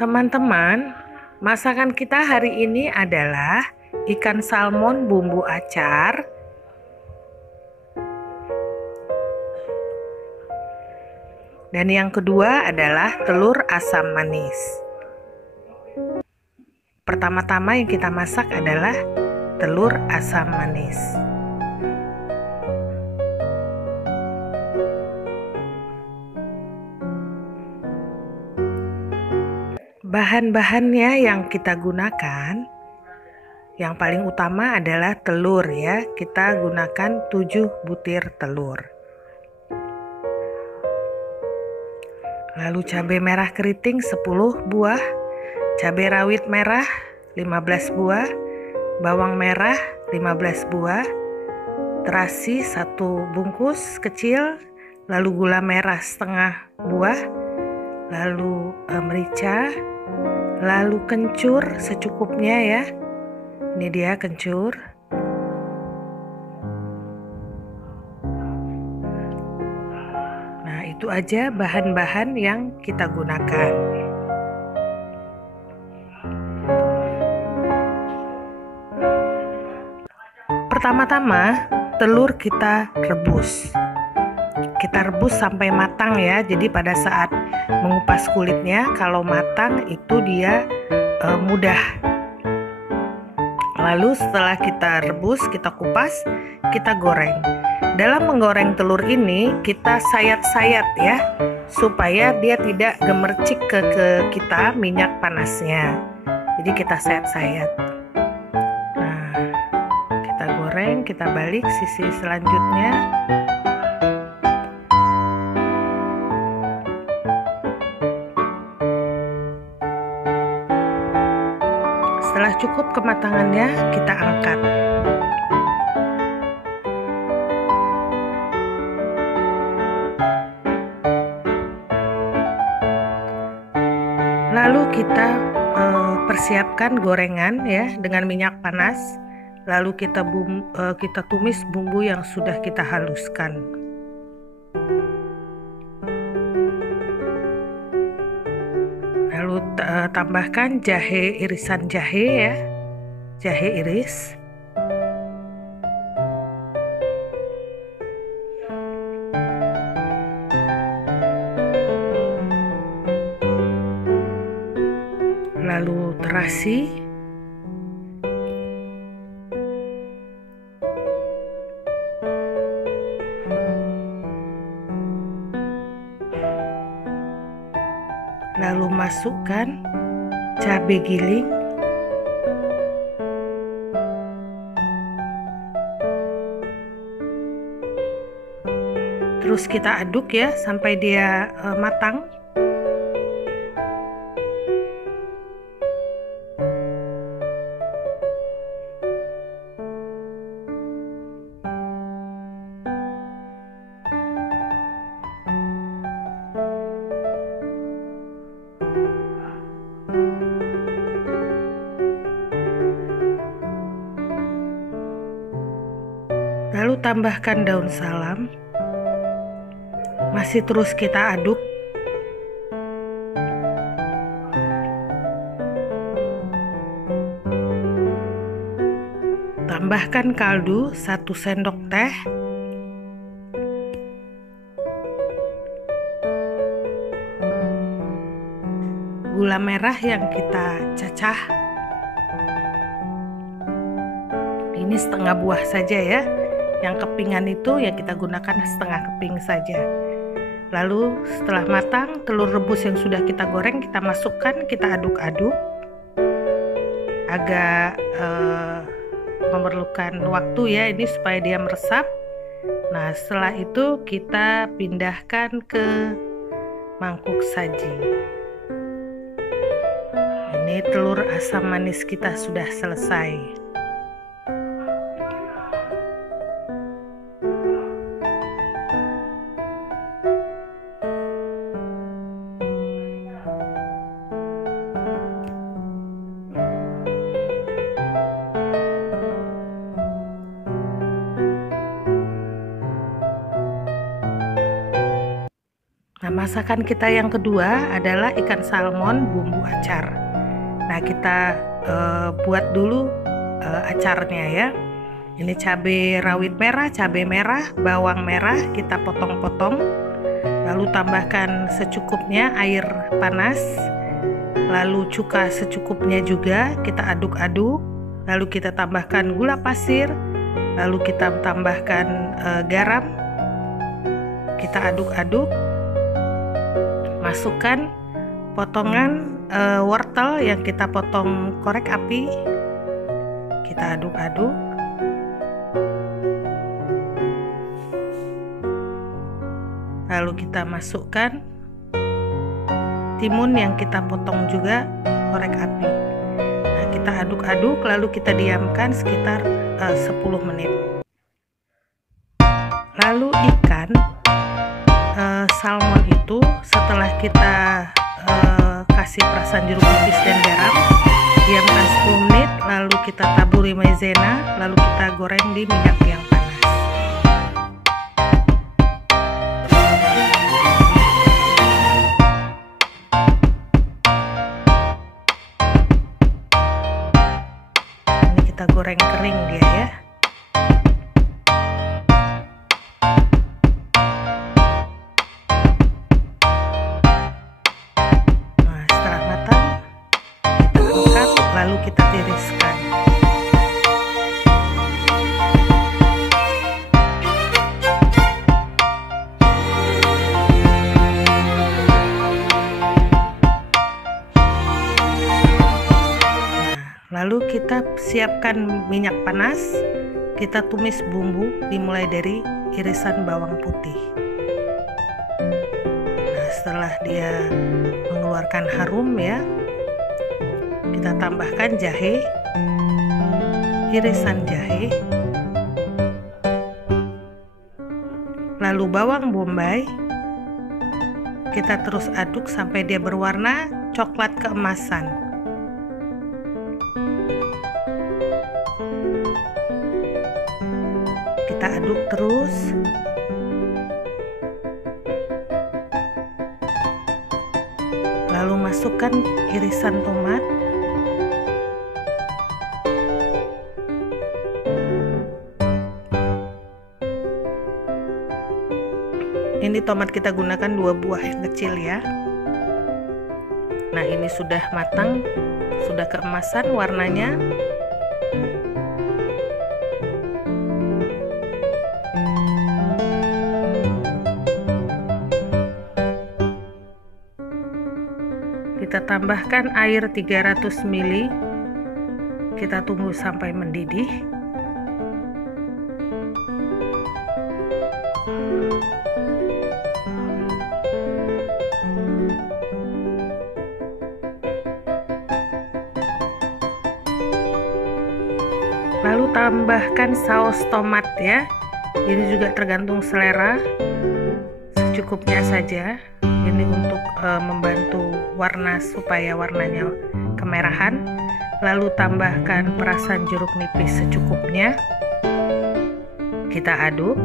Teman-teman, masakan kita hari ini adalah ikan salmon bumbu acar, dan yang kedua adalah telur asam manis. Pertama-tama yang kita masak adalah telur asam manis. Bahan-bahannya yang kita gunakan, yang paling utama adalah telur ya. Kita gunakan 7 butir telur. Lalu cabai merah keriting 10 buah, cabai rawit merah 15 buah, bawang merah 15 buah, terasi 1 bungkus kecil, lalu gula merah setengah buah, lalu merica, lalu kencur secukupnya ya. Ini dia kencur. Nah, itu aja bahan-bahan yang kita gunakan. Pertama-tama, telur kita rebus. Kita rebus sampai matang ya. Jadi pada saat mengupas kulitnya, kalau matang itu dia mudah. Lalu setelah kita rebus, kita kupas, kita goreng. Dalam menggoreng telur ini kita sayat-sayat ya, supaya dia tidak gemercik ke kita minyak panasnya. Jadi kita sayat-sayat. Nah, kita goreng, kita balik sisi selanjutnya. Setelah cukup kematangannya, kita angkat. Lalu kita persiapkan gorengan ya dengan minyak panas. Lalu kita tumis bumbu yang sudah kita haluskan. Lalu tambahkan jahe, irisan jahe ya, jahe iris. Lalu terasi. Lalu masukkan cabai giling. Terus kita aduk ya sampai dia matang. Lalu tambahkan daun salam. Masih terus kita aduk. Tambahkan kaldu 1 sendok teh. Gula merah yang kita cacah. Ini setengah buah saja ya. Yang kepingan itu ya kita gunakan setengah keping saja. Lalu setelah matang, telur rebus yang sudah kita goreng kita masukkan, kita aduk-aduk. Agak memerlukan waktu ya ini supaya dia meresap. Nah, setelah itu kita pindahkan ke mangkuk saji. Ini telur asam manis kita sudah selesai. Nah, masakan kita yang kedua adalah ikan salmon bumbu acar. Nah, kita buat dulu acarnya ya. Ini cabai rawit merah, cabai merah, bawang merah kita potong-potong. Lalu tambahkan secukupnya air panas. Lalu cuka secukupnya juga, kita aduk-aduk. Lalu kita tambahkan gula pasir. Lalu kita tambahkan garam. Kita aduk-aduk. Masukkan potongan wortel yang kita potong korek api. Kita aduk-aduk. Lalu kita masukkan timun yang kita potong juga korek api. Nah, kita aduk-aduk lalu kita diamkan sekitar 10 menit. Lalu ikan salmon itu setelah kita kasih perasan jeruk nipis dan garam, diamkan 10 menit, lalu kita taburi maizena, lalu kita goreng di minyak yang panas. Ini kita goreng kering dia ya. Lalu kita tiriskan. Lalu kita siapkan minyak panas. Kita tumis bumbu dimulai dari irisan bawang putih. Nah, setelah dia mengeluarkan harum ya, kita tambahkan jahe, irisan jahe, lalu bawang bombay. Kita terus aduk sampai dia berwarna coklat keemasan. Kita aduk terus. Lalu masukkan irisan tomat. Ini tomat kita gunakan 2 buah yang kecil ya. Nah, ini sudah matang, sudah keemasan warnanya. Kita tambahkan air 300 ml. Kita tunggu sampai mendidih. Lalu tambahkan saus tomat ya. Ini juga tergantung selera, secukupnya saja. Ini untuk membantu warna supaya warnanya kemerahan. Lalu tambahkan perasan jeruk nipis secukupnya. Kita aduk.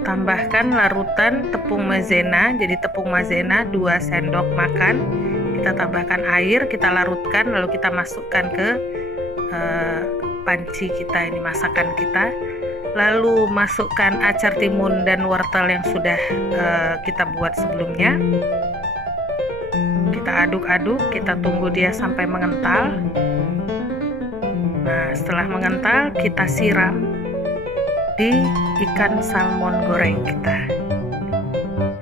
Tambahkan larutan tepung maizena, jadi tepung maizena 2 sendok makan. Kita tambahkan air, kita larutkan, lalu kita masukkan ke panci kita, ini masakan kita. Lalu masukkan acar timun dan wortel yang sudah kita buat sebelumnya. Kita aduk-aduk, kita tunggu dia sampai mengental. Nah, setelah mengental, kita siram di ikan salmon goreng kita.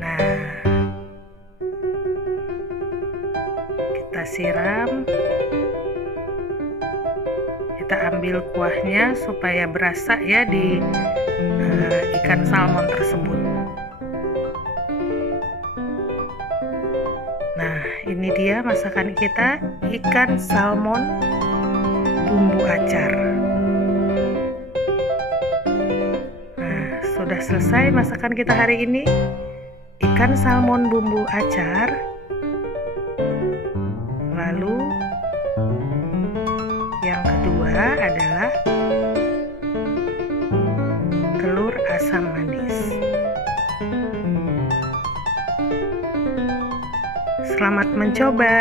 Nah, kita siram, kita ambil kuahnya supaya berasa ya di ikan salmon tersebut. Nah, ini dia masakan kita, ikan salmon bumbu acar. Sudah selesai masakan kita hari ini, ikan salmon bumbu acar. Lalu yang kedua adalah asam manis. Selamat mencoba.